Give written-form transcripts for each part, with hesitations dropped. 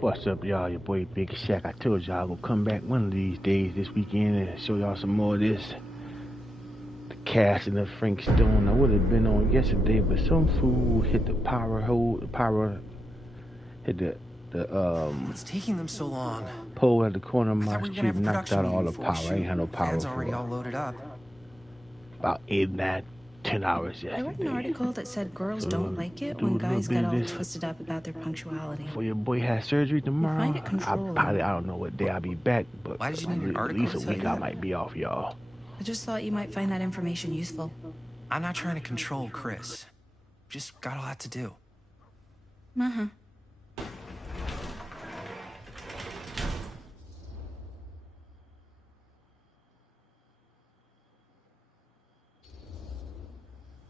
What's up, y'all? Your boy Big Shaq. I told y'all I gonna come back one of these days this weekend and show y'all some more of this. The casting of Frank Stone. I would have been on yesterday, but some fool hit the power hole. The power hit the What's taking them so long? pole at the corner of I my thought we were street, gonna have a knocked out production all the meeting before we power. I ain't shoot. had no power Fans already all for loaded up. about 8, 9, 10 hours I read an yesterday. article that said girls So, don't like it do a when little guys bit get of all this twisted up about their punctuality. before your boy has surgery tomorrow. find it controlling. I don't know what day I'll be back, but Why did you need an at article least to a tell week you I that? might be off, y'all. I just thought you might find that information useful. I'm not trying to control Chris. Just got a lot to do. Uh-huh.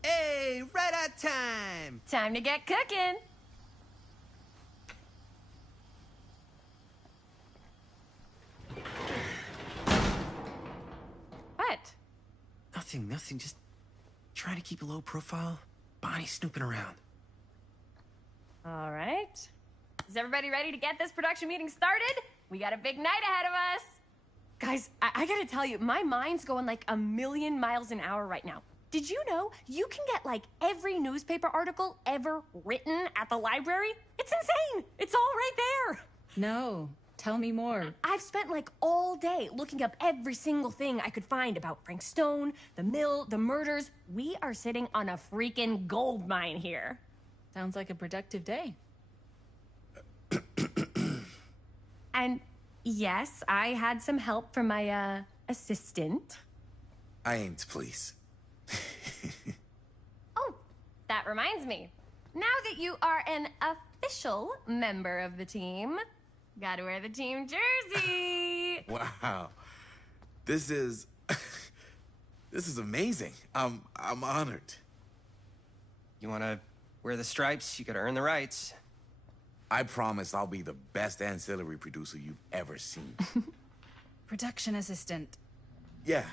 Hey, right on time! Time to get cooking. What? Nothing, just trying to keep a low profile. Bonnie snooping around. All right. Is everybody ready to get this production meeting started? We got a big night ahead of us. Guys, I gotta tell you, my mind's going like a million miles an hour right now. Did you know you can get like every newspaper article ever written at the library? It's insane. It's all right there. No, tell me more. I've spent like all day looking up every single thing I could find about Frank Stone, the mill, the murders. We are sitting on a freaking gold mine here. Sounds like a productive day. And yes, I had some help from my assistant. I aim to please. Oh, that reminds me. Now that you are an official member of the team, gotta wear the team jersey. Wow. This is this is amazing. I'm honored. You wanna wear the stripes? You gotta earn the rights. I promise I'll be the best ancillary producer you've ever seen. Production assistant. Yeah,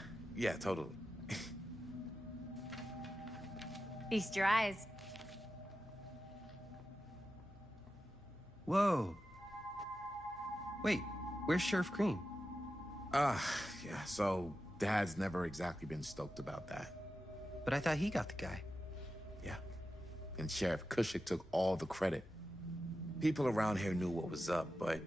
totally. Feast your eyes. Whoa. Wait, where's Sheriff Green? Yeah, so Dad's never exactly been stoked about that. But I thought he got the guy. Yeah. And Sheriff Cushik took all the credit. People around here knew what was up, but...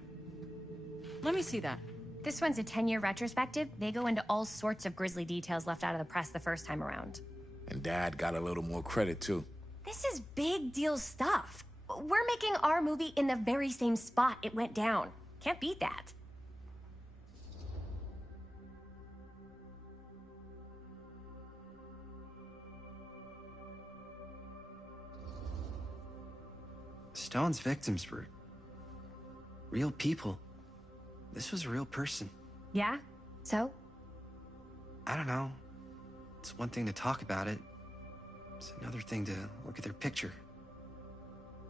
Let me see that. This one's a 10-year retrospective. They go into all sorts of grisly details left out of the press the first time around. And Dad got a little more credit, too. This is big deal stuff. We're making our movie in the very same spot it went down. Can't beat that. Stone's victims were real people. This was a real person. Yeah? So? I don't know. It's one thing to talk about it. It's another thing to look at their picture.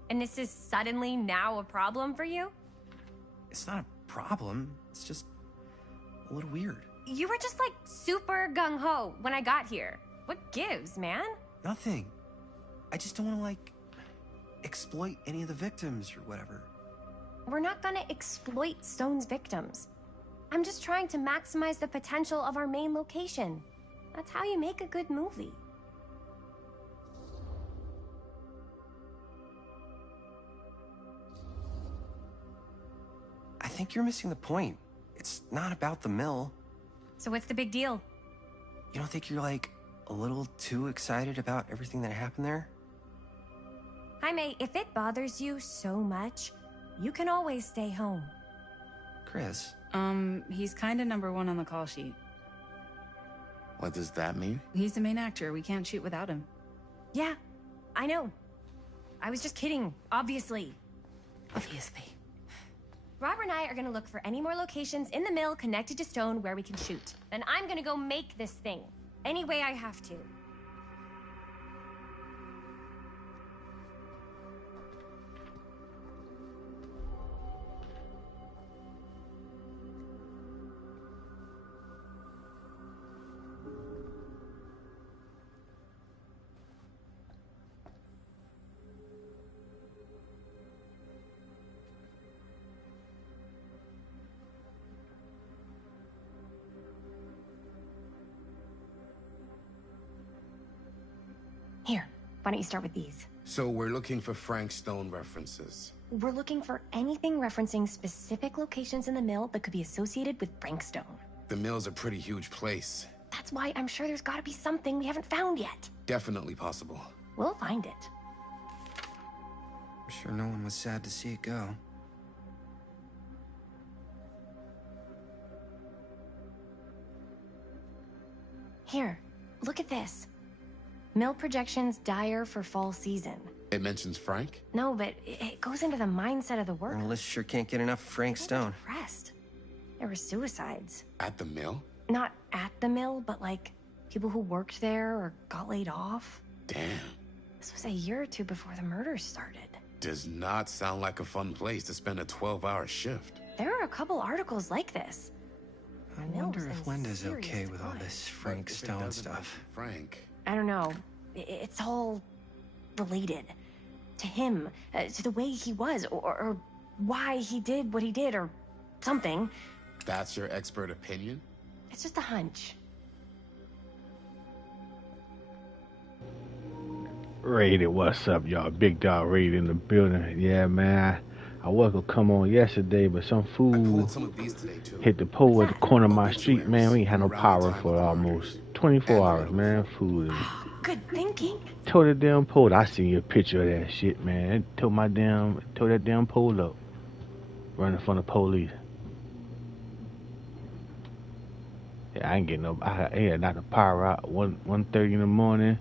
And this is suddenly now a problem for you? It's not a problem. It's just a little weird. You were just like super gung-ho when I got here. What gives, man? Nothing. I just don't want to, like, exploit any of the victims or whatever. We're not gonna exploit Stone's victims. I'm just trying to maximize the potential of our main location. That's how you make a good movie. I think you're missing the point. It's not about the mill. So what's the big deal? You don't think you're, like, a little too excited about everything that happened there? Jaime, if it bothers you so much, you can always stay home. Chris. He's kinda number one on the call sheet. What does that mean? He's the main actor. We can't shoot without him. Yeah, I know. I was just kidding, obviously. Obviously. Robert and I are gonna look for any more locations in the mill connected to Stone where we can shoot. Then I'm gonna go make this thing, any way I have to. Why don't you start with these? So we're looking for Frank Stone references. We're looking for anything referencing specific locations in the mill that could be associated with Frank Stone. The mill's a pretty huge place. That's why I'm sure there's gotta be something we haven't found yet. Definitely possible. We'll find it. I'm sure no one was sad to see it go. Here, look at this. Mill projections dire for fall season. It mentions Frank? No, but it goes into the mindset of the worker. Well, Liz sure can't get enough of Frank Stone. Depressed. There were suicides. At the mill? Not at the mill, but like people who worked there or got laid off. Damn. This was a year or two before the murders started. Does not sound like a fun place to spend a 12-hour shift. There are a couple articles like this. I The mill's wonder if in Wenda's serious okay with all decline. this Frank But if it Stone doesn't stuff. mention Frank. I don't know. It's all related. To him, to the way he was, or why he did what he did, or something. That's your expert opinion? It's just a hunch. Rated, what's up, y'all? Big dog Rated in the building. Yeah, man. I was gonna come on yesterday, but some I fool pulled some of these today, too. hit the pole at the corner of my street, man. We ain't had no power for almost 24 hours, man. Fool. Good thinking. Tore the damn pole. I seen a picture of that shit, man. Tore that damn pole up. Running from the police. Yeah, I ain't getting no. I had not the power out 1:30 in the morning.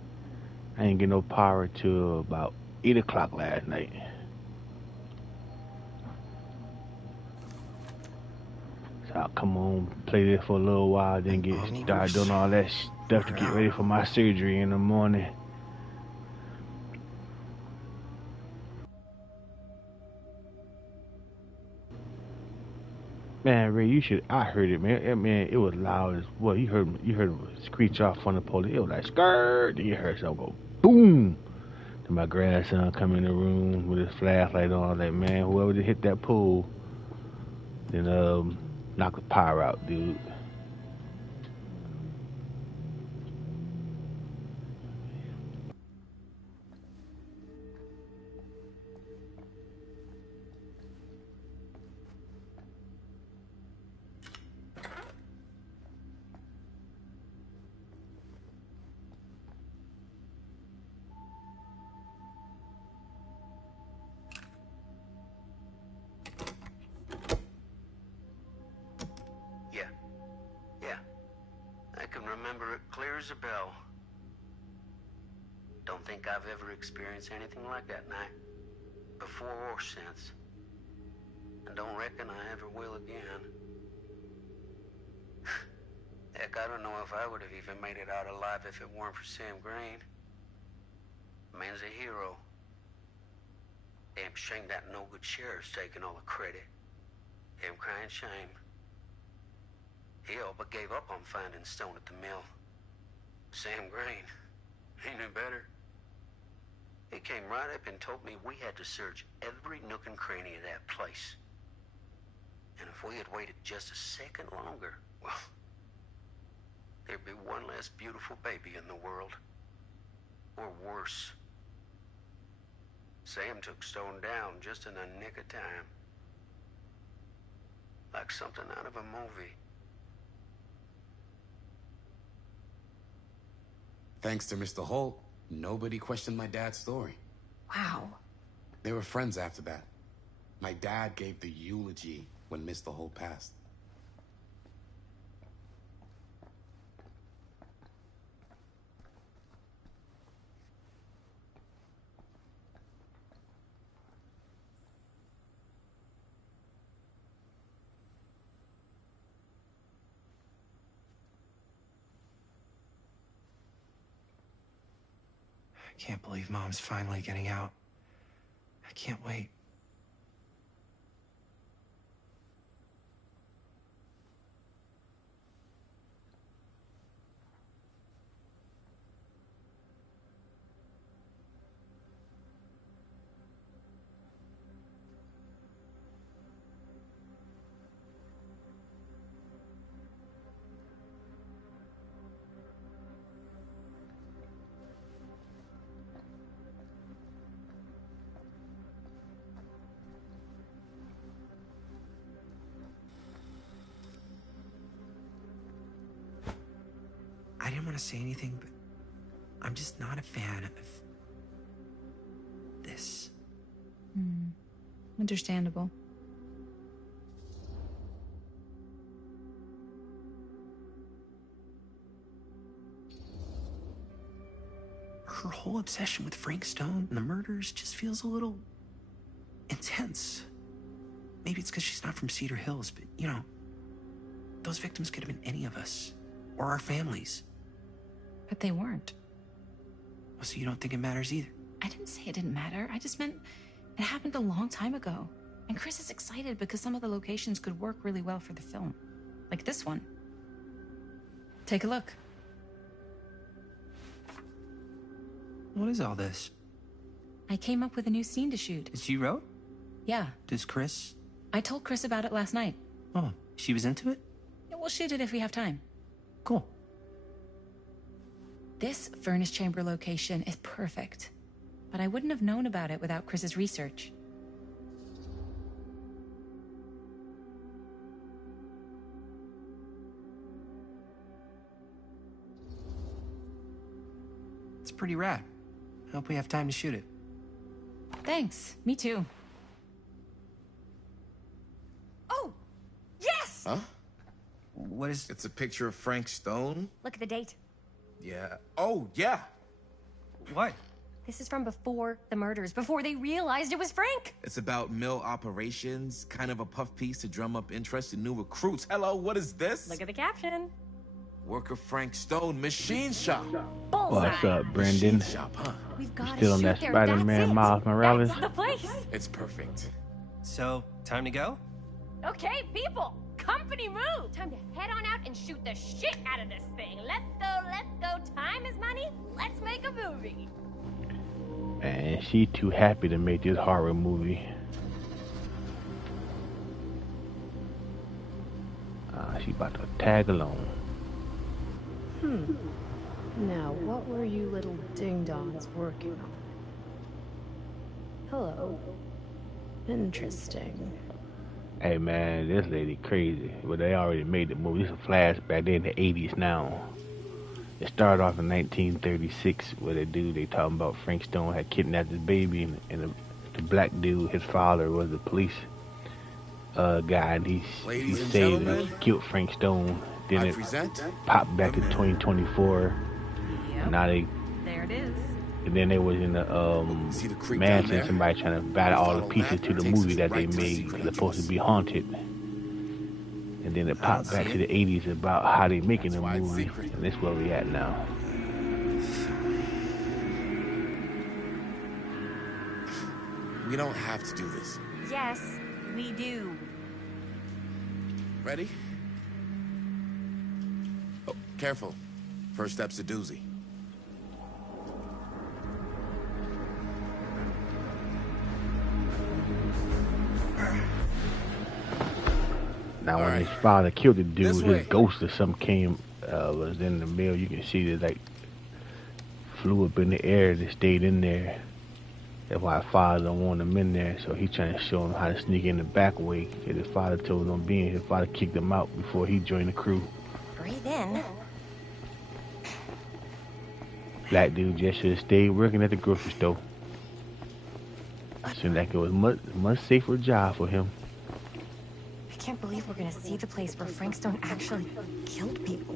I ain't get no power till about 8 o'clock last night. So I'll come on, play this for a little while, then get started doing all that stuff to get ready for my surgery in the morning. Man, Ray, you should. I heard it, man. Man, it was loud as well. You heard it screech off from the police. It was like skirt. Then you heard something go boom. Then my grandson come in the room with his flashlight on. I was like, man, whoever just hit that pole, then knock the power out, dude. Yeah. I can remember it clear as a bell. Don't think I've ever experienced anything like that night, before or since. And don't reckon I ever will again. Heck, I don't know if I would have even made it out alive if it weren't for Sam Green. Man's a hero. Damn shame that no-good sheriff's taking all the credit. Damn crying shame. He all but gave up on finding Stone at the mill. Sam Green, he knew better. He came right up and told me we had to search every nook and cranny of that place. And if we had waited just a second longer, well, there'd be one less beautiful baby in the world. Or worse. Sam took Stone down just in the nick of time. Like something out of a movie. Thanks to Mr. Holt, nobody questioned my dad's story. Wow. They were friends after that. My dad gave the eulogy when Mr. Holt passed. I can't believe Mom's finally getting out. I can't wait. I didn't want to say anything, but I'm just not a fan of this. Understandable. Her whole obsession with Frank Stone and the murders just feels a little intense. Maybe it's because she's not from Cedar Hills, but you know, those victims could have been any of us or our families. But they weren't. So you don't think it matters either? I didn't say it didn't matter. I just meant it happened a long time ago. And Chris is excited because some of the locations could work really well for the film. Like this one. Take a look. What is all this? I came up with a new scene to shoot. That you wrote? Yeah. Does Chris? I told Chris about it last night. Oh, she was into it? Yeah, we'll shoot it if we have time. Cool. This furnace chamber location is perfect. But I wouldn't have known about it without Chris's research. It's pretty rad. I hope we have time to shoot it. Thanks. Me too. Oh! Yes! Huh? What is... It's a picture of Frank Stone? Look at the date. Yeah. Oh, yeah. What? This is from before the murders, before they realized it was Frank. It's about mill operations, kind of a puff piece to drum up interest in new recruits. Hello, what is this? Look at the caption. Worker Frank Stone, machine shop. Bullseye. What's up, Brendan? Machine shop, huh? We've got Still to on shoot that there. Spider-Man That's it. Miles Morales? That's the place. It's perfect. So, time to go? Okay, people, company move. Time to head on out and shoot the shit out of this thing. Let's go. Time is money. Let's make a movie. And she too happy to make this horror movie. She about to tag along. Now, what were you little ding-dongs working on? Hello. Interesting. Hey man, this lady crazy. Well, they already made the movie. It's a flashback. They're in the 80s now. It started off in 1936 where they talking about Frank Stone had kidnapped his baby, and the black dude, his father, was a police guy, and he Ladies and saved gentlemen, and killed Frank Stone. Then I it present popped back in the man. 2024. Yep. Now they, There it is. and then they was in the See the creek down mansion. there? Somebody trying to battle all the Follow pieces that, to the takes movie us that they right to the made. secret It's supposed to entrance. be haunted. And then it popped back to the 80s about how they making the That's why it's movie. secret. And that's where we at now. We don't have to do this. Yes, we do. Ready? Oh, careful. First step's a doozy. Now, when Alright. his father killed the dude, This way. his ghost or something came, was in the mail. You can see that, like, flew up in the air and it stayed in there. That's why his father don't want him in there, so he's trying to show him how to sneak in the back way. And his father told him don't be in. His father kicked him out before he joined the crew. Breathe in. Black dude just should have stayed working at the grocery store. Seemed like it was much safer job for him. I can't believe we're gonna see the place where Frank Stone actually killed people.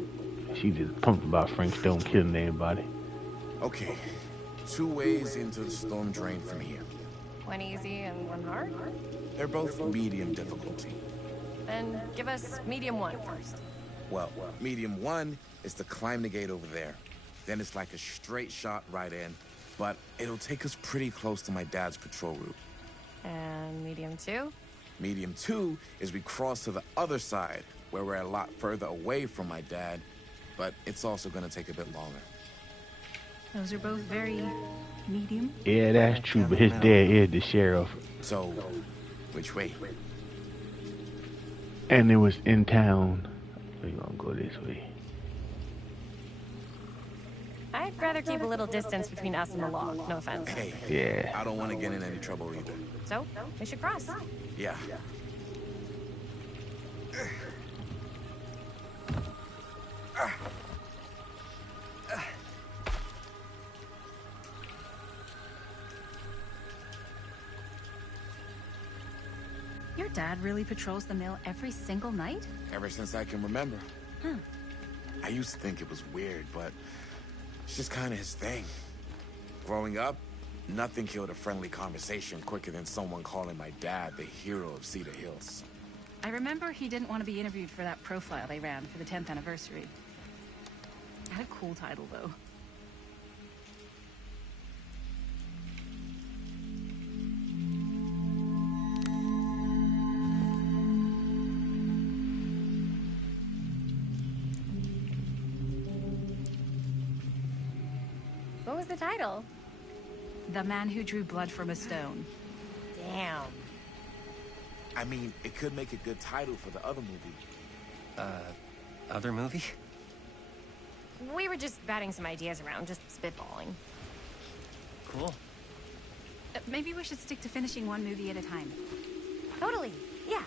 She just pumped about Frank Stone killing everybody. Okay. 2 ways into the storm drain from here. One easy and one hard. They're both medium difficulty. Then give us medium one first. Well, medium 1 is to climb the gate over there. Then it's like a straight shot right in, but it'll take us pretty close to my dad's patrol route. And medium two? Medium 2 is we cross to the other side, where we're a lot further away from my dad, but it's also gonna take a bit longer. Those are both very medium. Yeah, that's true, but his dad is the sheriff. So, which way? And it was in town. We're gonna go this way. I'd rather keep a little distance between us and the law. No offense. Hey, Yeah. I don't want to get in any trouble either. So, we should cross. Yeah. Your dad really patrols the mill every single night? Ever since I can remember. Huh. I used to think it was weird, but it's just kind of his thing. Growing up, nothing killed a friendly conversation quicker than someone calling my dad the hero of Cedar Hills. I remember he didn't want to be interviewed for that profile they ran for the 10th anniversary. Had a cool title, though. What was the title? The Man Who Drew Blood from a Stone. Damn. I mean, it could make a good title for the other movie. Other movie? We were just batting some ideas around, just spitballing. Cool. Maybe we should stick to finishing one movie at a time. Totally. Yeah.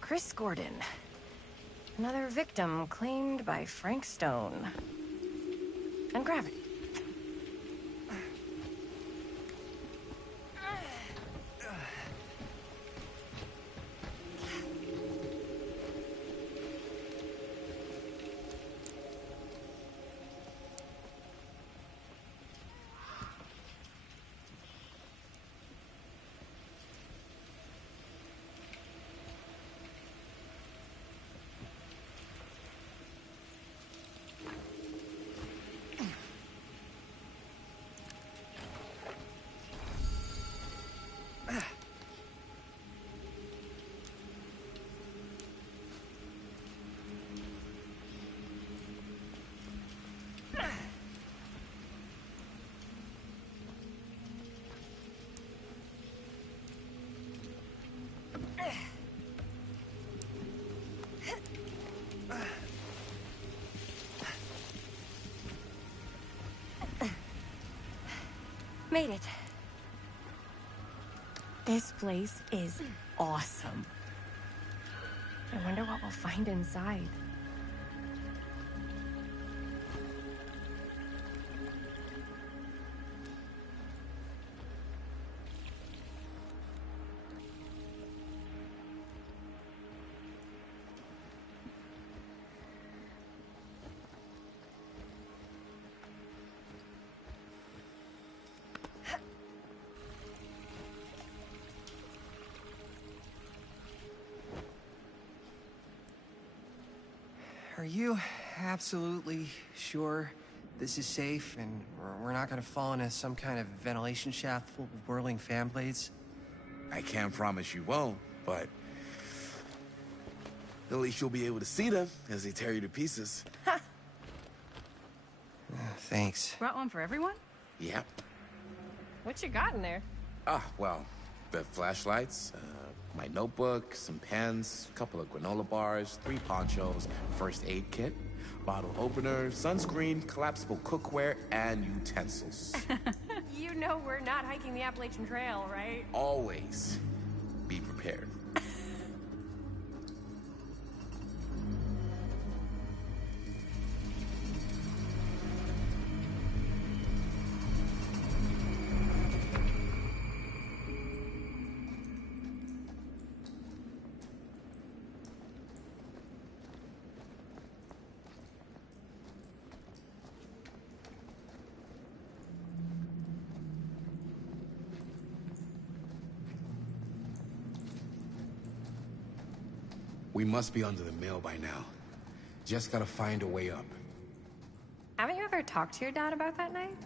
Chris Gordon. Another victim claimed by Frank Stone. And gravity. Made it. This place is awesome. I wonder what we'll find inside. you absolutely sure this is safe and we're not gonna fall into some kind of ventilation shaft full of whirling fan blades? I can't promise you won't, but at least you'll be able to see them as they tear you to pieces. Thanks. Brought one for everyone? Yep. What you got in there? Well, the flashlights, my notebook, some pens, a couple of granola bars, 3 ponchos, first aid kit, bottle opener, sunscreen, collapsible cookware, and utensils. You know we're not hiking the Appalachian Trail, right? Always be prepared. We must be under the mill by now. Just gotta find a way up. Haven't you ever talked to your dad about that night?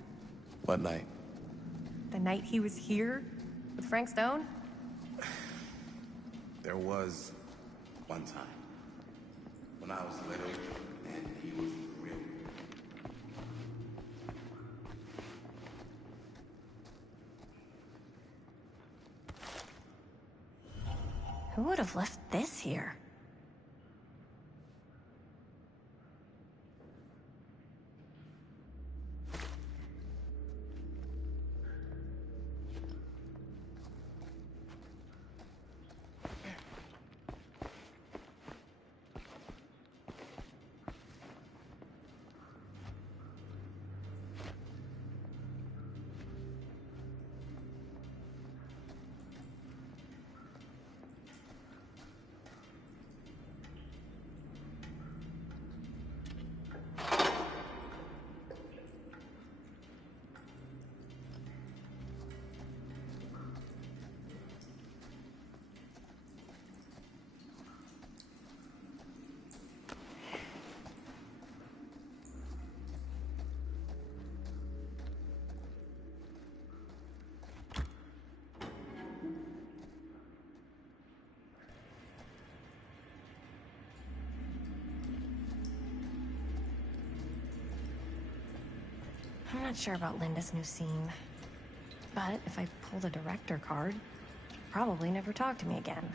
What night? The night he was here with Frank Stone? There was one time when I was little and he was real. Who would have left this here? I'm not sure about Linda's new scene. But if I pull the director card, she'll probably never talk to me again.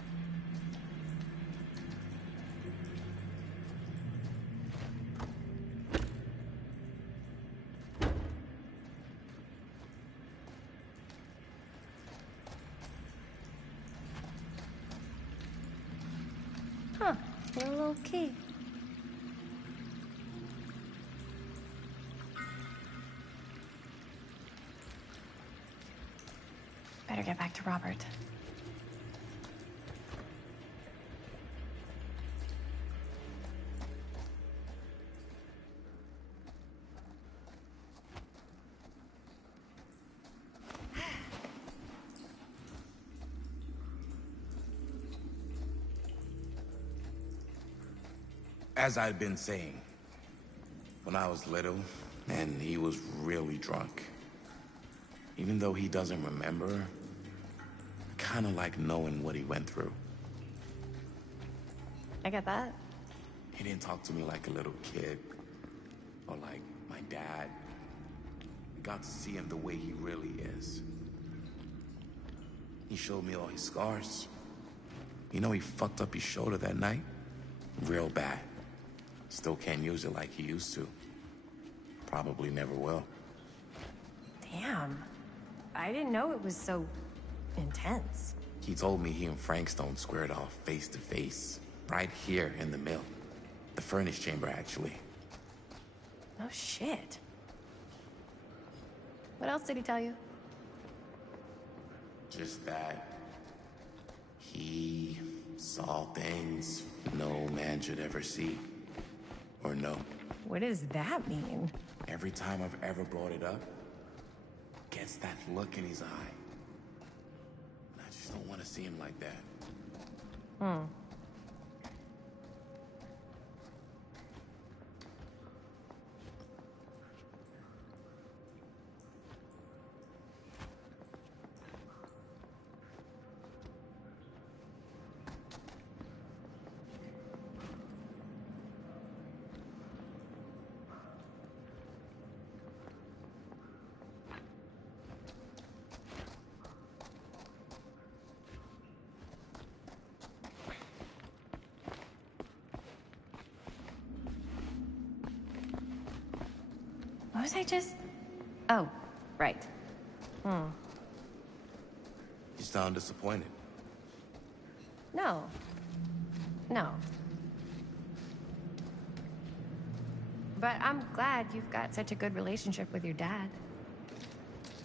Huh, a little key. Better get back to Robert. As I'd been saying, when I was little and he was really drunk, even though he doesn't remember, I kind of like knowing what he went through. I get that. He didn't talk to me like a little kid or like my dad. I got to see him the way he really is. He showed me all his scars. You know, he fucked up his shoulder that night? Real bad. Still can't use it like he used to. Probably never will. Damn. I didn't know it was so intense. He told me he and Frank Stone squared off face to face, right here in the mill. The furnace chamber, actually. Oh, shit. What else did he tell you? Just that he saw things no man should ever see or know. What does that mean? Every time I've ever brought it up, gets that look in his eye. And I just don't want to see him like that. was I just... Oh, right. You sound disappointed. No. No. But I'm glad you've got such a good relationship with your dad.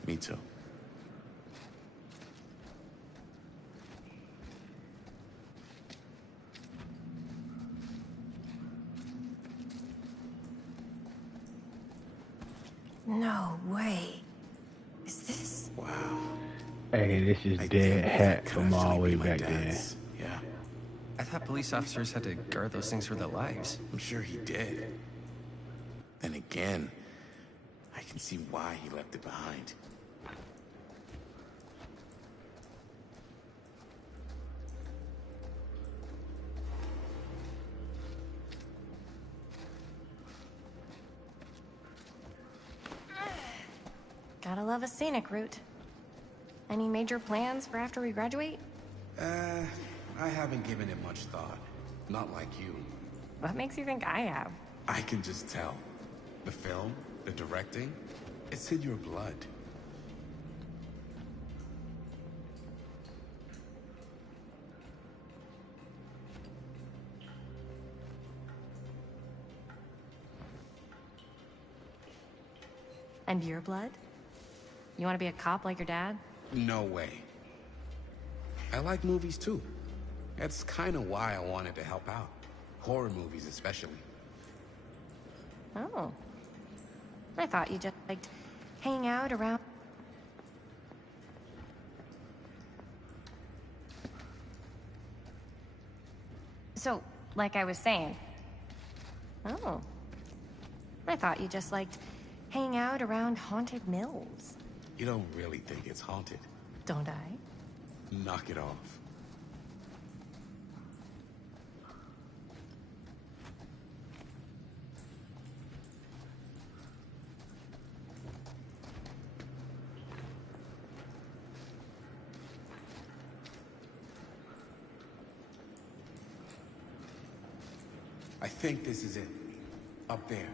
Me too. No way. Is this... Wow. Hey, this is I dead think hat that from could all the actually way be my back then. dad's. Yeah, I thought police officers had to guard those things for their lives. I'm sure he did. Then again, I can see why he left it behind. Gotta love a scenic route. Any major plans for after we graduate? I haven't given it much thought. Not like you. What makes you think I have? I can just tell. The film, the directing, it's in your blood. And your blood? You want to be a cop like your dad? No way. I like movies too. That's kind of why I wanted to help out. Horror movies especially. Oh. I thought you just liked hanging out around... So, like I was saying... Oh. I thought you just liked hanging out around haunted mills. You don't really think it's haunted. Don't I? Knock it off. I think this is it. Up there.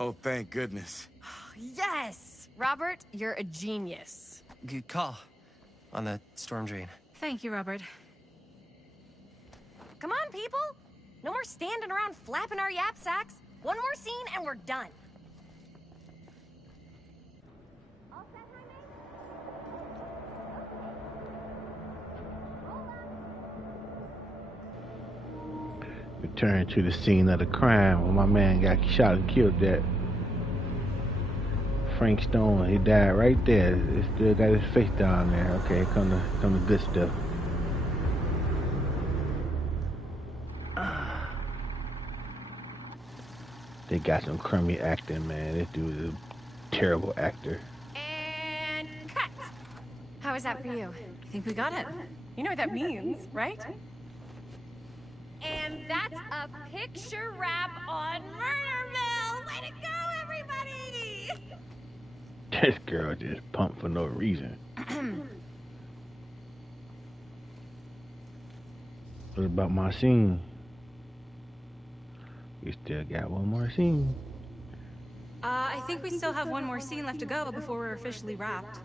Oh, thank goodness. Yes! Robert, you're a genius. Good call on the storm drain. Thank you, Robert. Come on, people! No more standing around flapping our yap sacks. One more scene and we're done. Return to the scene of the crime where my man got shot and killed at. Frank Stone, he died right there. He still got his face down there. Okay, come the good stuff. They got some crummy acting, man. This dude is a terrible actor. And cut! How is that for you? I think we got it. You know what that means, right? And that's a picture wrap on Murderville! Way to go, everybody! This girl just pumped for no reason. What about my scene? We still got one more scene. I think we still have one more scene left to go before we're officially wrapped.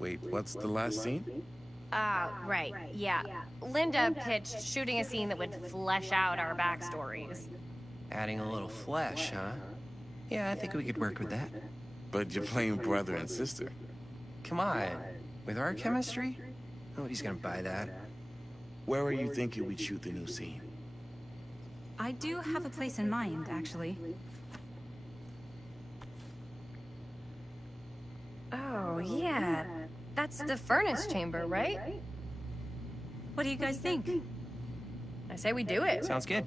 Wait, what's the last scene? Right, yeah. Linda pitched shooting a scene that would flesh out our backstories. Adding a little flesh, huh? Yeah, I think we could work with that. But you're playing brother and sister. Come on. With our chemistry? Nobody's gonna buy that. Where are you thinking we'd shoot the new scene? I do have a place in mind, actually. Oh, yeah. That's the furnace chamber, right? What do you guys think? I say we do it. Sounds good.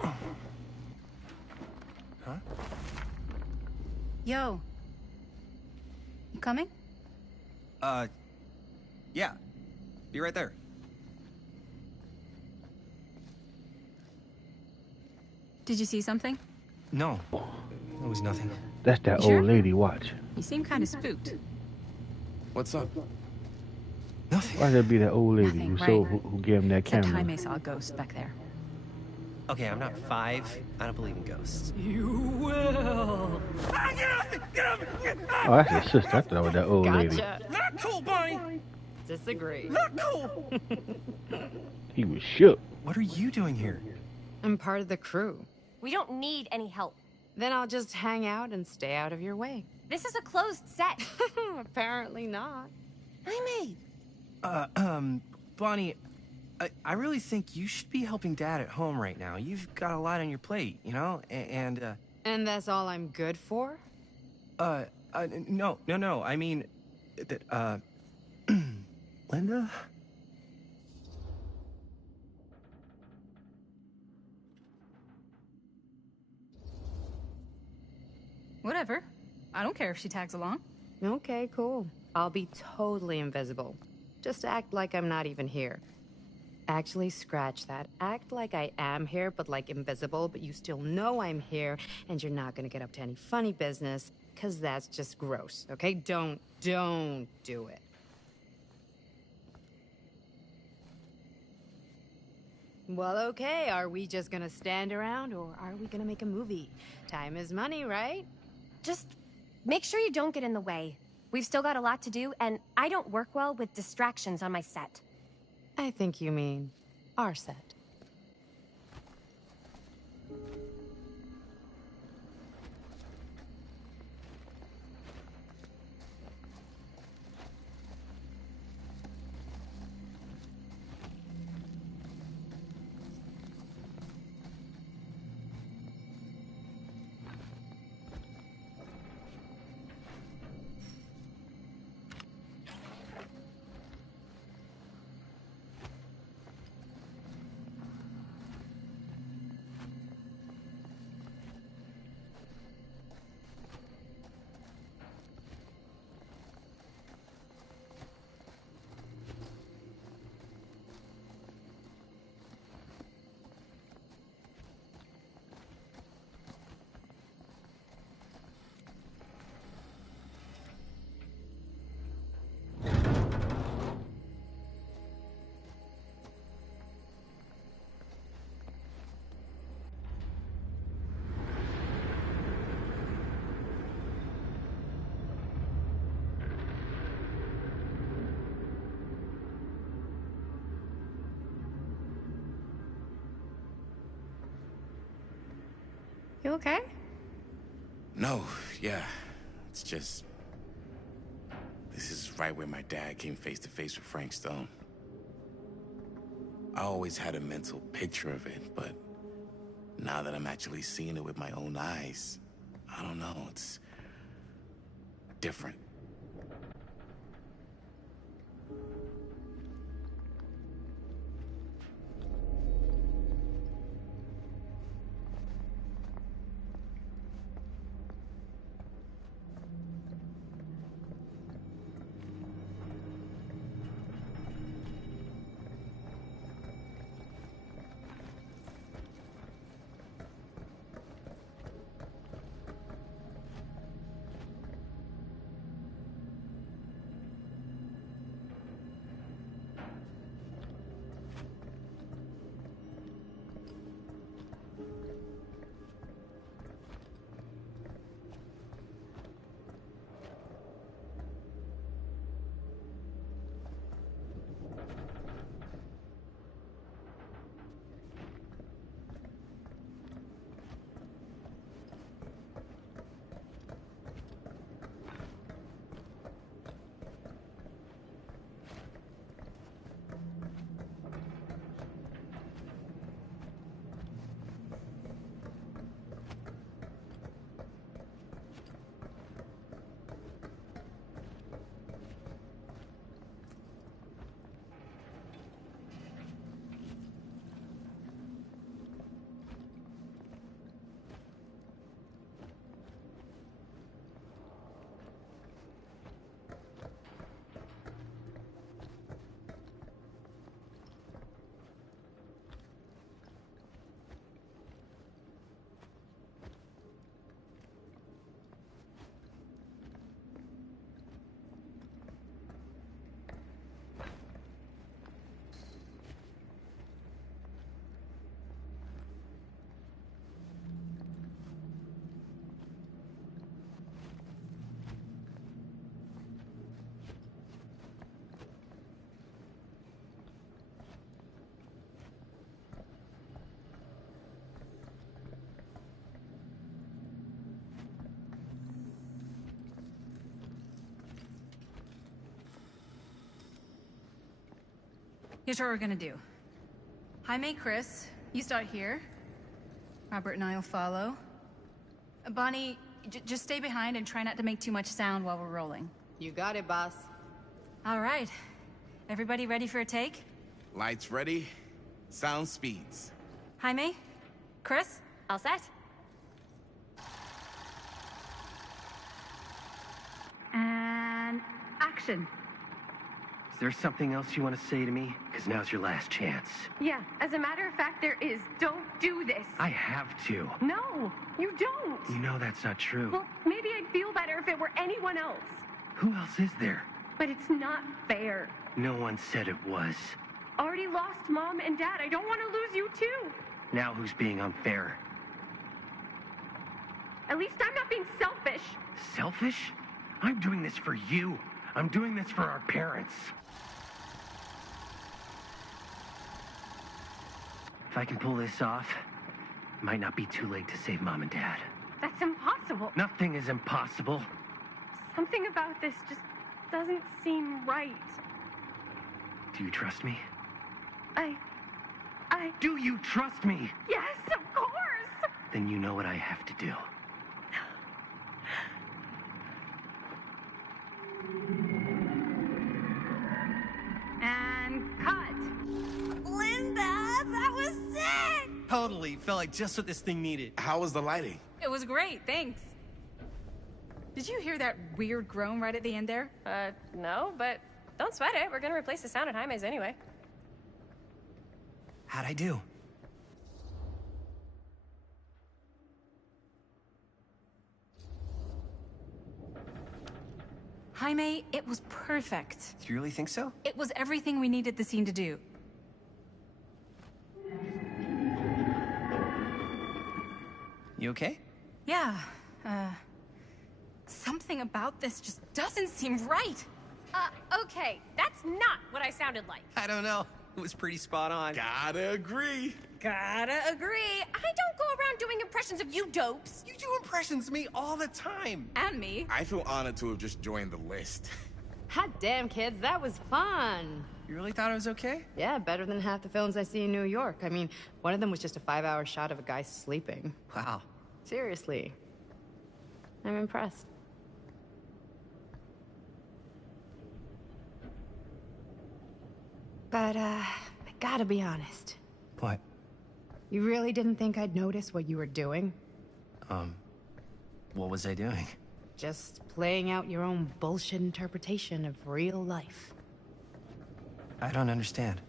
Huh? Yo. You coming? Yeah. Be right there. Did you see something? No. It was nothing. That's that You sure? old lady. Watch. You seem kind of spooked. What's up? Nothing. Why that be that old lady Nothing, who gave him that Except camera? Jaime saw a ghost back there. Okay, I'm not 5. I don't believe in ghosts. You will. Oh, that's his sister. I thought it was that old lady. Gotcha. Not cool, Bonnie! Disagree. Not cool! He was shook. What are you doing here? I'm part of the crew. We don't need any help. Then I'll just hang out and stay out of your way. This is a closed set. Apparently not. Jaime. Bonnie, I really think you should be helping Dad at home right now. You've got a lot on your plate, you know? And that's all I'm good for? no. I mean, that, Linda? Whatever. I don't care if she tags along. Okay, cool. I'll be totally invisible. Just act like I'm not even here. Actually, scratch that. Act like I am here, but like invisible, but you still know I'm here, and you're not gonna get up to any funny business, because that's just gross, okay? Don't do it. Well, okay, are we just gonna stand around, or are we gonna make a movie? Time is money, right? Just make sure you don't get in the way. We've still got a lot to do, and I don't work well with distractions on my set. I think you mean our set. You okay? No, yeah. It's just... This is right where my dad came face to face with Frank Stone. I always had a mental picture of it, but now that I'm actually seeing it with my own eyes, I don't know, it's different. Here's what we're gonna do. Jaime, Chris, you start here. Robert and I will follow. Bonnie, just stay behind and try not to make too much sound while we're rolling. You got it, boss. All right. Everybody ready for a take? Lights ready, sound speeds. Jaime? Chris? All set? And action. Is there something else you want to say to me? Because now's your last chance. Yeah, as a matter of fact, there is. Don't do this. I have to. No, you don't. You know that's not true. Well, maybe I'd feel better if it were anyone else. Who else is there? But it's not fair. No one said it was. Already lost Mom and Dad. I don't want to lose you too. Now who's being unfair? At least I'm not being selfish. Selfish? I'm doing this for you. I'm doing this for our parents. If I can pull this off, it might not be too late to save Mom and Dad. That's impossible. Nothing is impossible. Something about this just doesn't seem right. Do you trust me? Do you trust me? Yes, of course! Then you know what I have to do. And cut. Linda, that was sick! Totally. Felt like just what this thing needed. How was the lighting? It was great, thanks. Did you hear that weird groan right at the end there? No, but don't sweat it. We're gonna replace the sound at Jaime's anyway. How'd I do? Jaime, it was perfect. Do you really think so? It was everything we needed the scene to do. You okay? Yeah, something about this just doesn't seem right. Okay, that's not what I sounded like. I don't know. It was pretty spot on. Gotta agree. Gotta agree. I don't go around doing impressions of you dopes. You do impressions of me all the time. And me. I feel honored to have just joined the list. Hot damn, kids, that was fun. You really thought it was okay? Yeah, better than half the films I see in New York. I mean, one of them was just a 5-hour shot of a guy sleeping. Wow. Seriously. I'm impressed. But, I gotta be honest. What? You really didn't think I'd notice what you were doing? What was I doing? Just playing out your own bullshit interpretation of real life. I don't understand.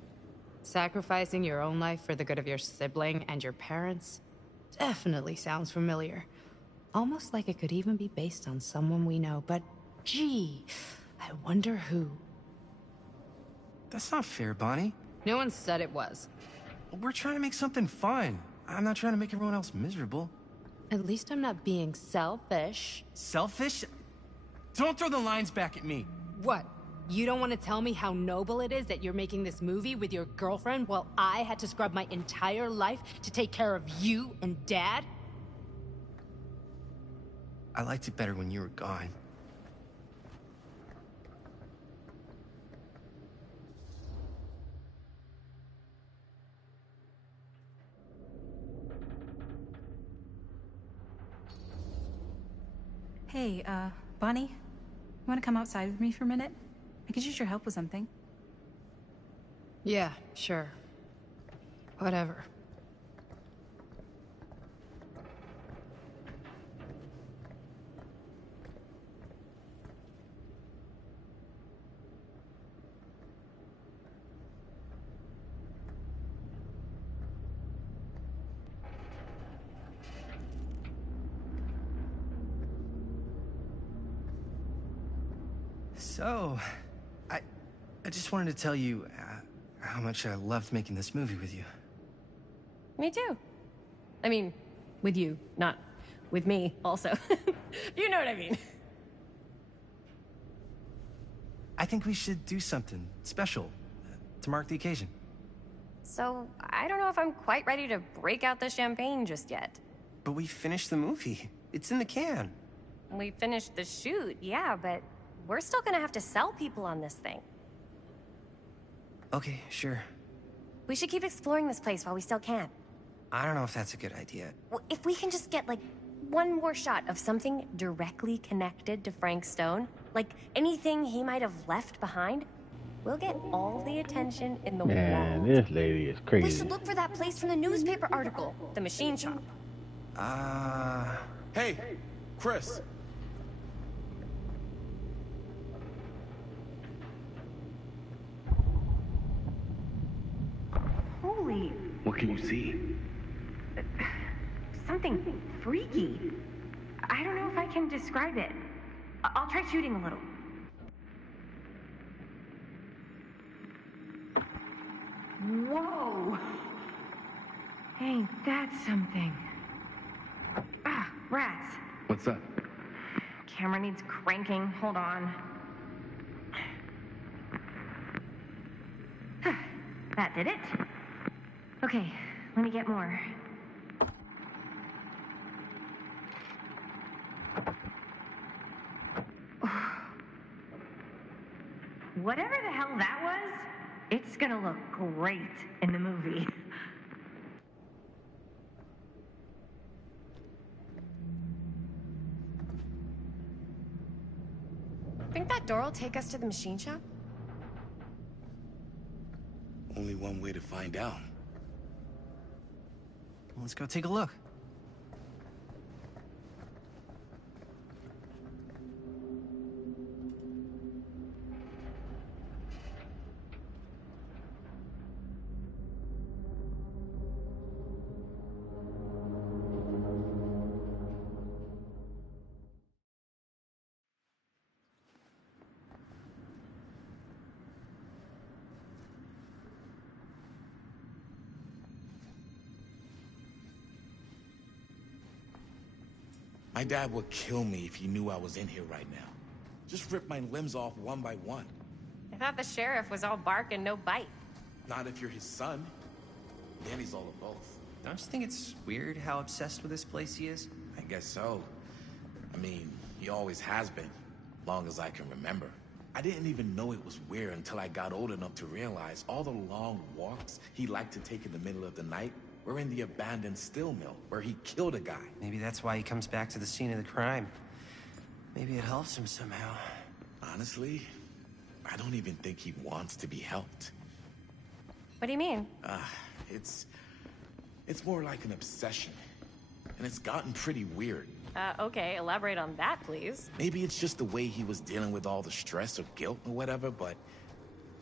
Sacrificing your own life for the good of your sibling and your parents definitely sounds familiar. Almost like it could even be based on someone we know, but gee, I wonder who. That's not fair, Bonnie. No one said it was. We're trying to make something fun. I'm not trying to make everyone else miserable. At least I'm not being selfish. Selfish? Don't throw the lines back at me. What? You don't want to tell me how noble it is that you're making this movie with your girlfriend while I had to scrub my entire life to take care of you and Dad? I liked it better when you were gone. Hey, Bonnie, you want to come outside with me for a minute? I could use your help with something. Yeah, sure. Whatever. So, I just wanted to tell you how much I loved making this movie with you. Me too. I mean, with you, not with me, also. You know what I mean. I think we should do something special to mark the occasion. So, I don't know if I'm quite ready to break out the champagne just yet. But we finished the movie. It's in the can. We finished the shoot, yeah, but we're still gonna have to sell people on this thing. Okay, sure. We should keep exploring this place while we still can. I don't know if that's a good idea. Well, if we can just get, like, one more shot of something directly connected to Frank Stone, like anything he might have left behind, we'll get all the attention in the Man, world. this lady is We crazy. should look for that place from the newspaper article, the machine shop. Hey, Chris. Holy, What can you see? something freaky. I don't know if I can describe it. I'll try shooting a little. Whoa! Ain't that something? Ah, rats. What's up? Camera needs cranking. Hold on. That did it. Okay, let me get more. Whatever the hell that was, it's gonna look great in the movie. Think that door will take us to the machine shop? Only one way to find out. Let's go take a look. My dad would kill me if he knew I was in here right now. Just rip my limbs off one by one. I thought the sheriff was all bark and no bite. Not if you're his son. Then he's all of both. Don't you think it's weird how obsessed with this place he is? I guess so. I mean, he always has been, long as I can remember. I didn't even know it was weird until I got old enough to realize all the long walks he liked to take in the middle of the night were in the abandoned steel mill where he killed a guy. Maybe that's why he comes back to the scene of the crime. Maybe it helps him somehow. Honestly, I don't even think he wants to be helped. What do you mean? It's more like an obsession. And it's gotten pretty weird. Okay, elaborate on that, please. Maybe it's just the way he was dealing with all the stress or guilt or whatever, but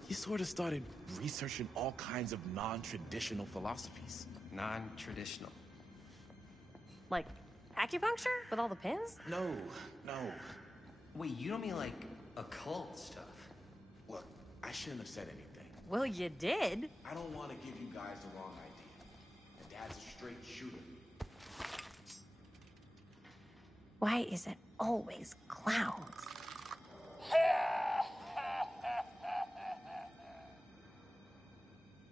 he sort of started researching all kinds of non-traditional philosophies. Non-traditional. Like acupuncture with all the pins? No. Wait, you don't mean like occult stuff? Look, I shouldn't have said anything. Well, you did. I don't want to give you guys the wrong idea. And Dad's a straight shooter. Why is it always clowns?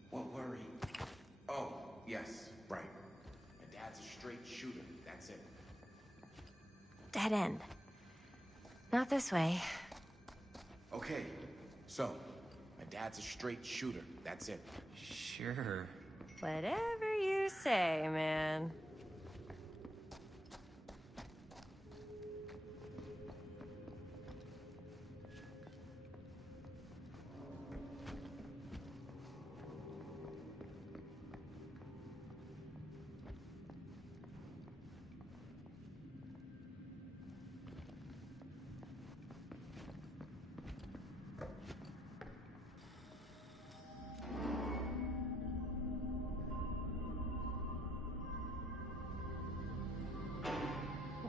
What worry? Oh, yes, right. And Dad's a straight shooter. That's it. Dead end. Not this way. Okay, so, my dad's a straight shooter. That's it. Sure. Whatever you say, man.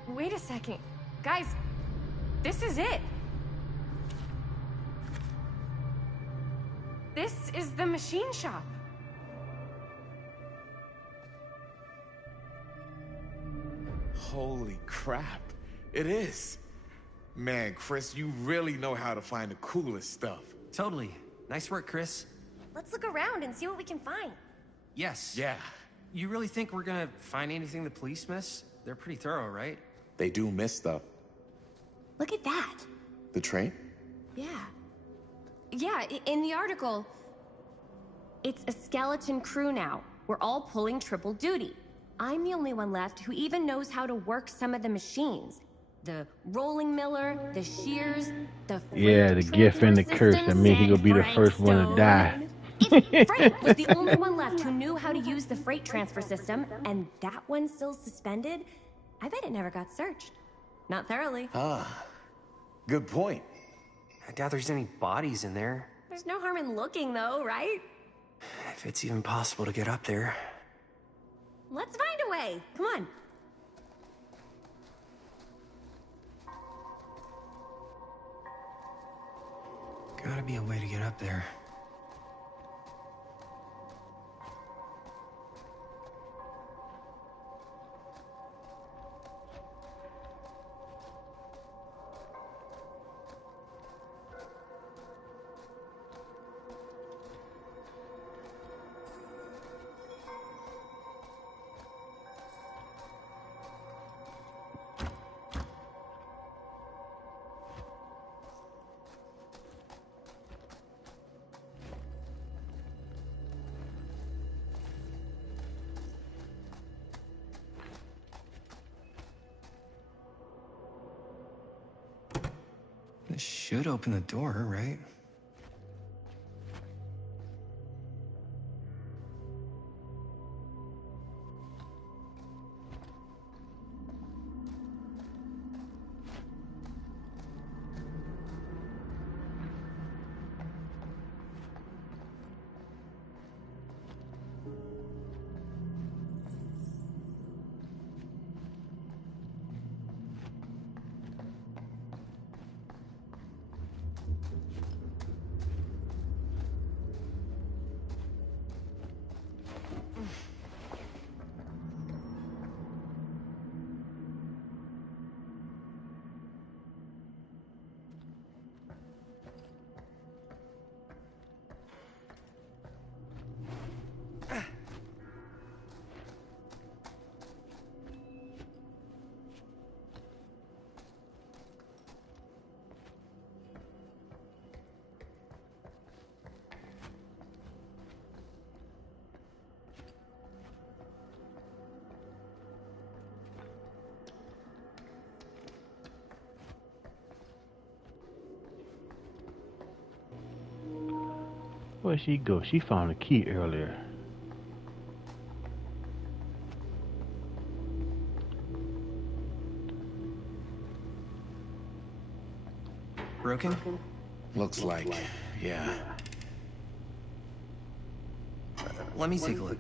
Wait a second. Guys, this is it. This is the machine shop. Holy crap. It is. Man, Chris, you really know how to find the coolest stuff. Totally. Nice work, Chris. Let's look around and see what we can find. Yes. Yeah, You really think we're gonna find anything the police miss? They're pretty thorough, right? they do miss stuff. Look at that. The train? Yeah. Yeah, in the article, It's a skeleton crew now. We're all pulling triple duty. I'm the only one left who even knows how to work some of the machines. The rolling miller, the shears, the Yeah, the gift and the curse. I mean, he gonna be the first one to die. If Frank was the only one left who knew how to use the freight transfer system, and that one's still suspended, I bet it never got searched. Not thoroughly. Ah, good point. I doubt there's any bodies in there. There's no harm in looking, though, right? If it's even possible to get up there. Let's find a way. Come on. Gotta be a way to get up there. This should open the door, right? Where'd she go? She found a key earlier. Broken? Looks like, yeah. Let me take a look.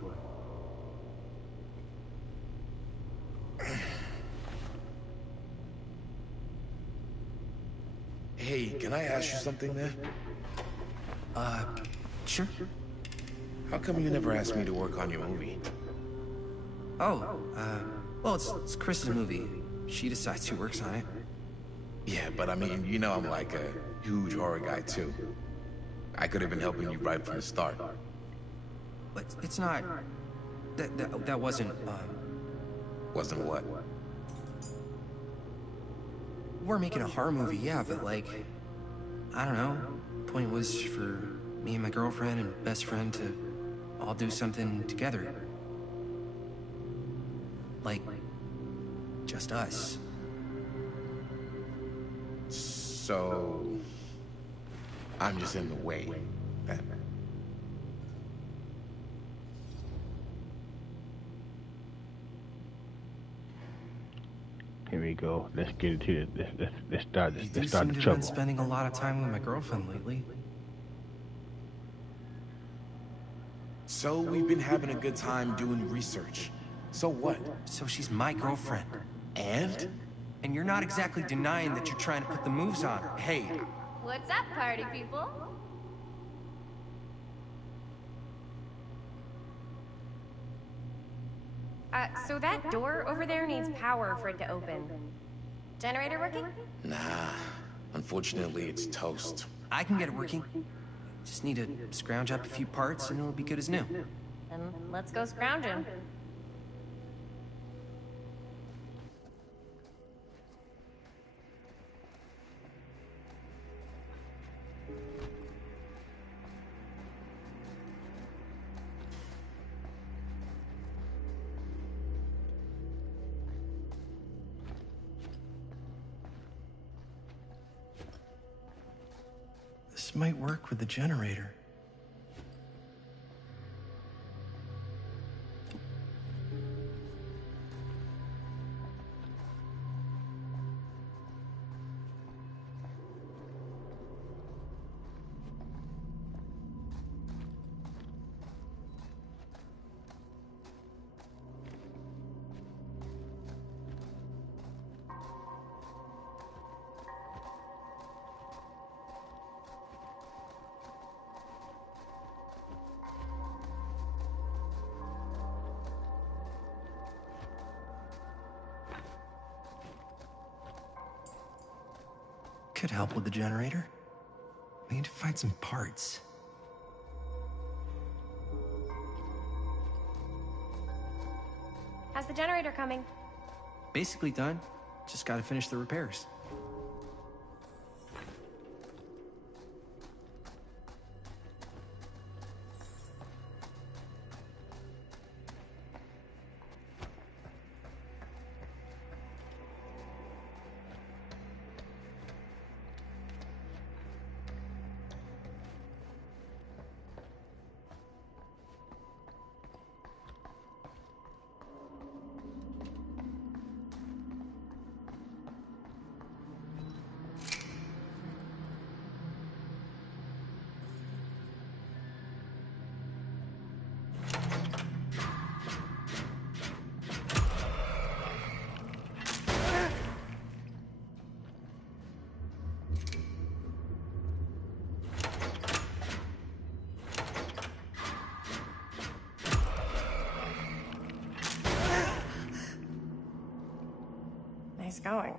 Hey, can I ask you something, man? Sure. How come you never asked me to work on your movie? Oh, well, it's Chris's movie. She decides who works on it. Yeah, but I mean, you know I'm like a huge horror guy, too. I could have been helping you right from the start. But it's not... That wasn't, Wasn't what? We're making a horror movie, yeah, but like... I don't know. Point was for me and my girlfriend and best friend to all do something together. Like... just us. So... I'm just in the way, then. Here we go. Let's get into it. Let's start You this. do Let's start seem the to have been trouble. spending a lot of time with my girlfriend lately. So we've been having a good time doing research. So what? So she's my girlfriend. And? And you're not exactly denying that you're trying to put the moves on her. Hey, What's up, party people? So that door over there needs power for it to open. Generator working? nah. Unfortunately, it's toast. I can get it working. Just need to scrounge up a few parts and it'll be good as new. Then let's go scrounging. This might work with the generator. Could help with the generator. We need to find some parts. How's the generator coming? Basically done. Just gotta finish the repairs. Nice going.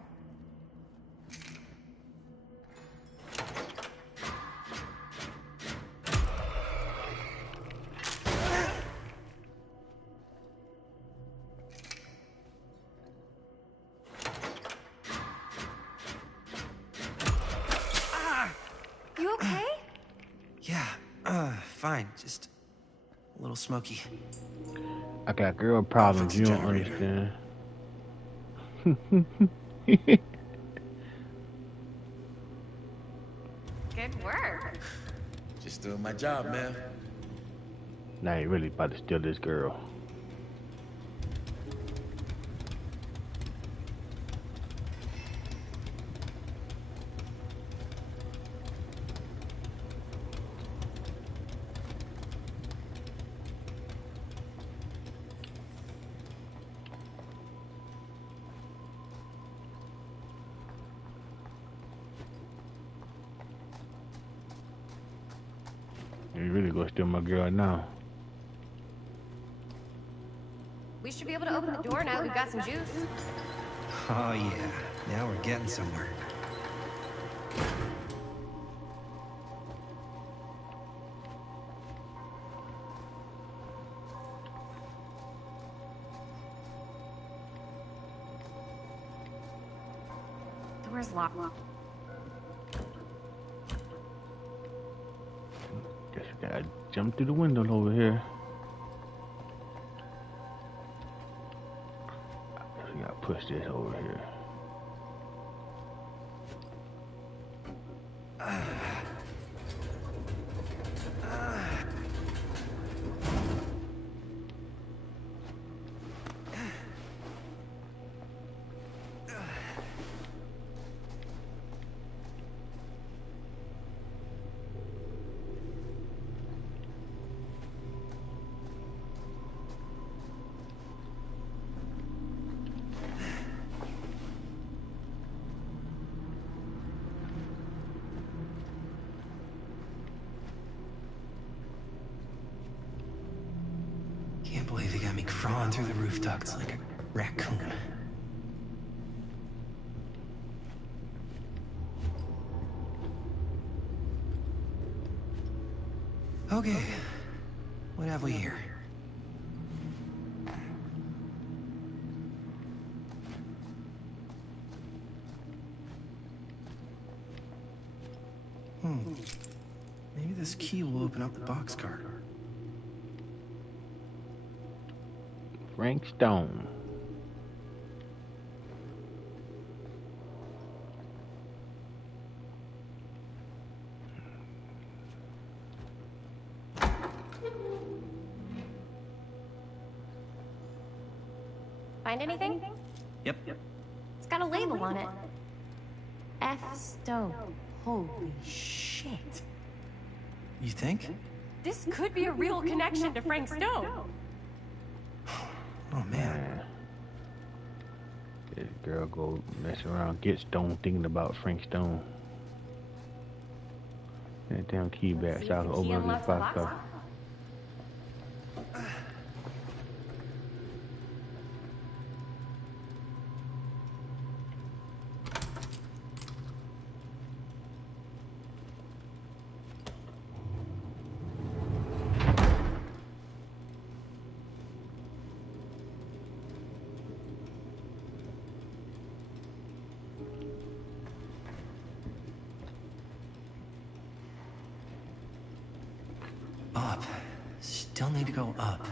You okay? Yeah, fine. Just a little smoky. I got girl problems Fix the you don't generator. understand. Good work. Just doing my job, man. Now you really about to steal this girl. You really gonna steal my girl now. We should be able to open the door now that we've got some juice. Oh yeah, now we're getting somewhere. The door's locked. Guess we gotta jump through the window over here. Guess we gotta push this over here. Can't believe they got me crawling through the roof ducts like a raccoon. Okay, what have we here? Maybe this key will open up the boxcar. Frank Stone. Find anything? Yep. It's got a label on it. F. Stone. Holy shit. You think? This could be a real connection to Frank Stone. Oh, man. This girl go mess around, get Stone thinking about Frank Stone. That damn key back so I can open up this box up. Up. Still need to go up.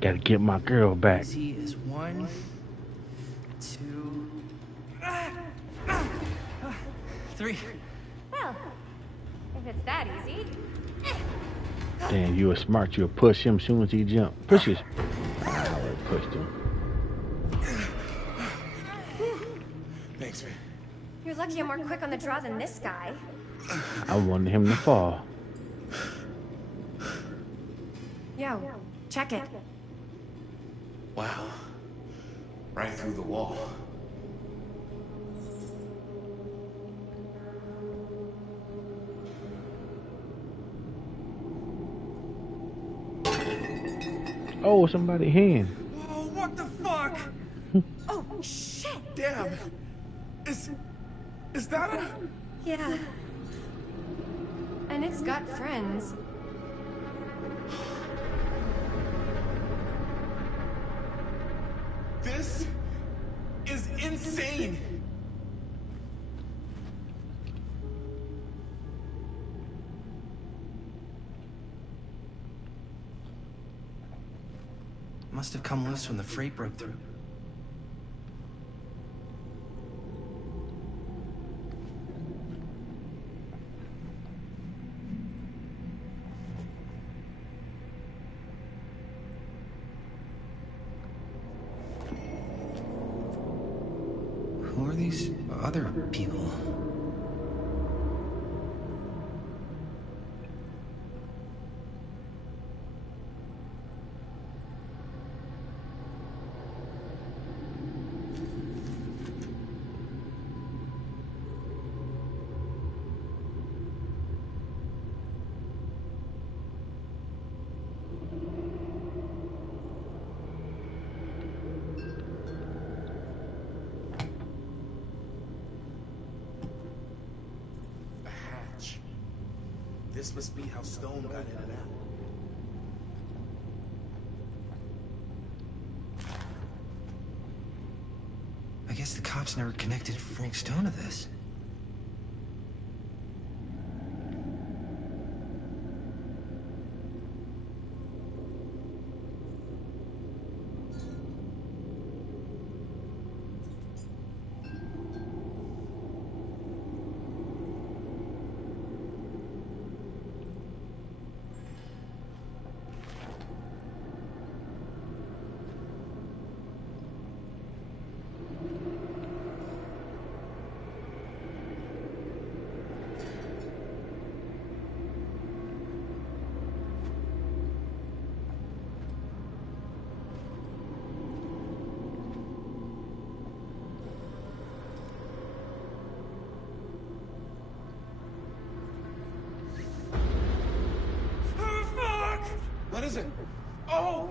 Gotta get my girl back. Easy is 1, 2, 3. Well, if it's that easy. Damn, you were smart. You'll push him soon as he jump. Push it. I already pushed him. Thanks, man. You're lucky I'm more quick on the draw than this guy. I wanted him to fall. Yo, check it. Wow. Right through the wall. Oh, somebody's hand. Whoa, what the fuck? Oh, shit! Damn. Is that a... Yeah. And it's got friends. This is insane. Must have come loose when the freight broke through. Who are these other people? This must be how Stone got in and out. I guess the cops never connected Frank Stone to this. What is it? Oh!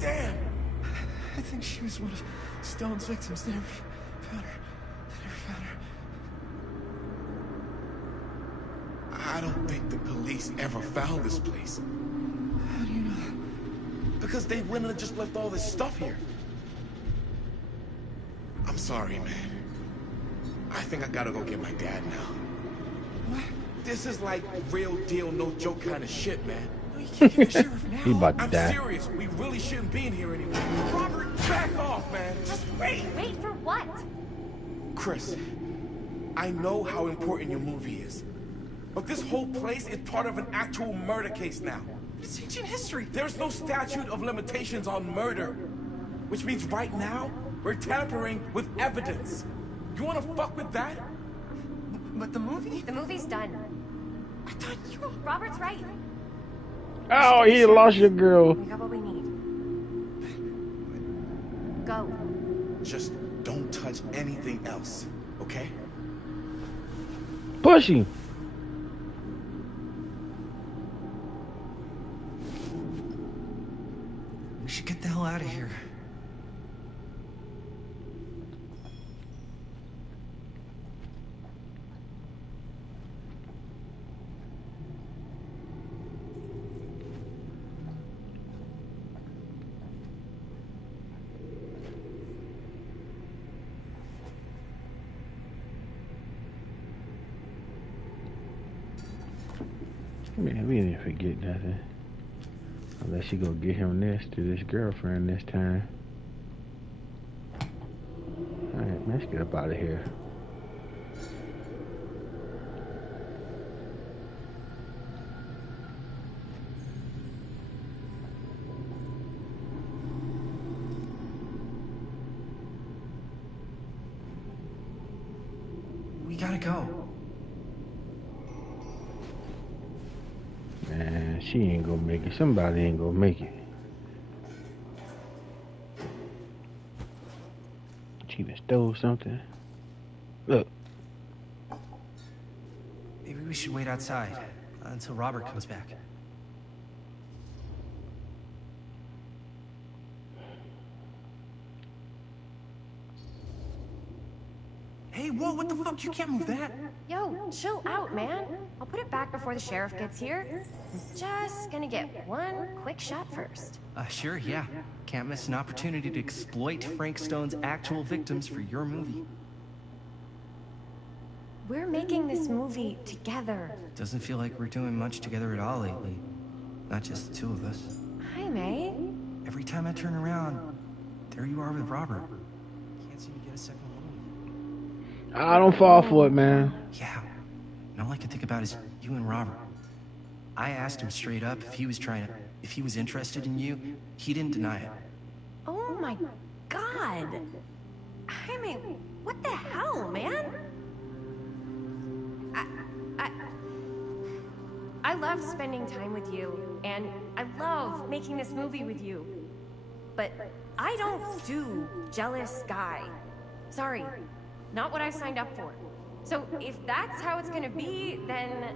Damn! I think she was one of Stone's victims. They never found her. They never found her. I don't think the police ever found this place. How do you know that? Because they went and just left all this stuff here. I'm sorry, man. I think I gotta go get my dad now. What? This is like real deal, no joke kind of shit, man. No, you can't get the sheriff now. He about to I'm die. serious. We really shouldn't be in here anymore. Robert, back off, man. Just wait. Wait for what? Chris, I know how important your movie is. But this whole place is part of an actual murder case now. It's ancient history. There's no statute of limitations on murder. Which means right now, we're tampering with evidence. You wanna fuck with that? But the movie? The movie's done. I thought you... Robert's right. Oh, he lost your girl. We got what we need. Go. Just don't touch anything else, okay? Push him. We should get the hell out of here. Man, we didn't forget nothing. Unless you go get him to this girlfriend this time. Alright, let's get up out of here. We gotta go. Man, she ain't gonna make it. Somebody ain't gonna make it. She done stole something. Look. Maybe we should wait outside until Robert comes back. Hey, whoa, what the fuck? You can't move that. Yo, chill out, man. I'll put it back before the sheriff gets here. I'm just gonna get one quick shot first. Sure, yeah. Can't miss an opportunity to exploit Frank Stone's actual victims for your movie. We're making this movie together. Doesn't feel like we're doing much together at all lately. Not just the two of us. Hi, May. Every time I turn around, there you are with Robert. Can't seem to get a second one. I don't fall for it, man. Yeah. And all I can think about is you and Robert. I asked him straight up if he was interested in you. He didn't deny it. Oh my god. I mean, what the hell, man? I love spending time with you, and I love making this movie with you. But I don't do jealous guy. Sorry, not what I signed up for. So if that's how it's gonna be, then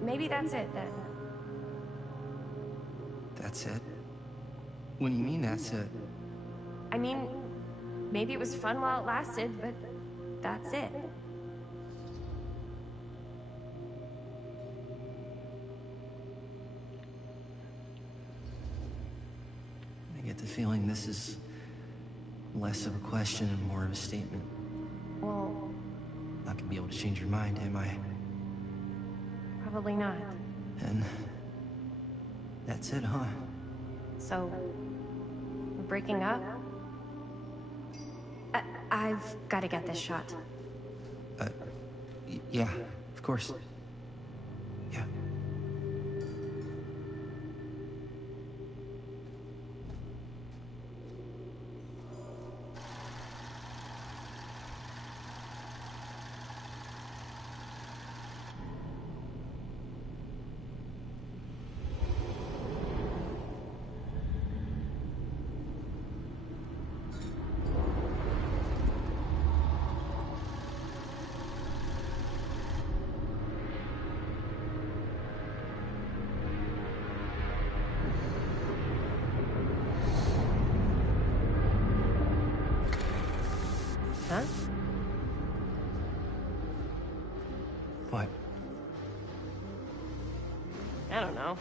maybe that's it then. That's it? What do you mean that's it? I mean, maybe it was fun while it lasted, but that's it. I get the feeling this is less of a question and more of a statement. Well, Not gonna be able to change your mind, am I? probably not. And that's it, huh? So, we're breaking up? I've got to get this shot. Yeah, of course. Yeah. huh? What? I don't know.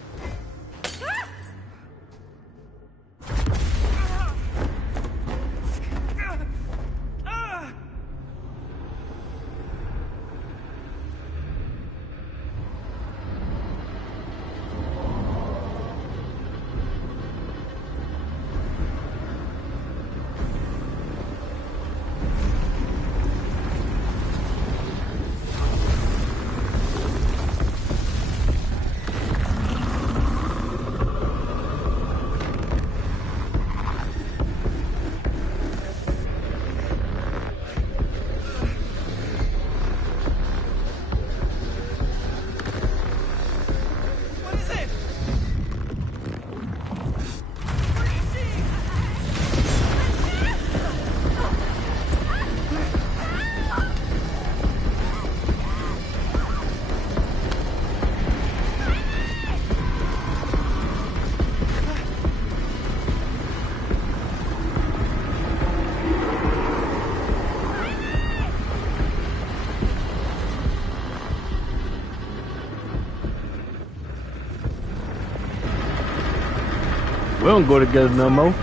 We don't go together no more.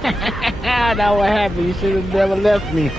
That's what happened. You should have never left me.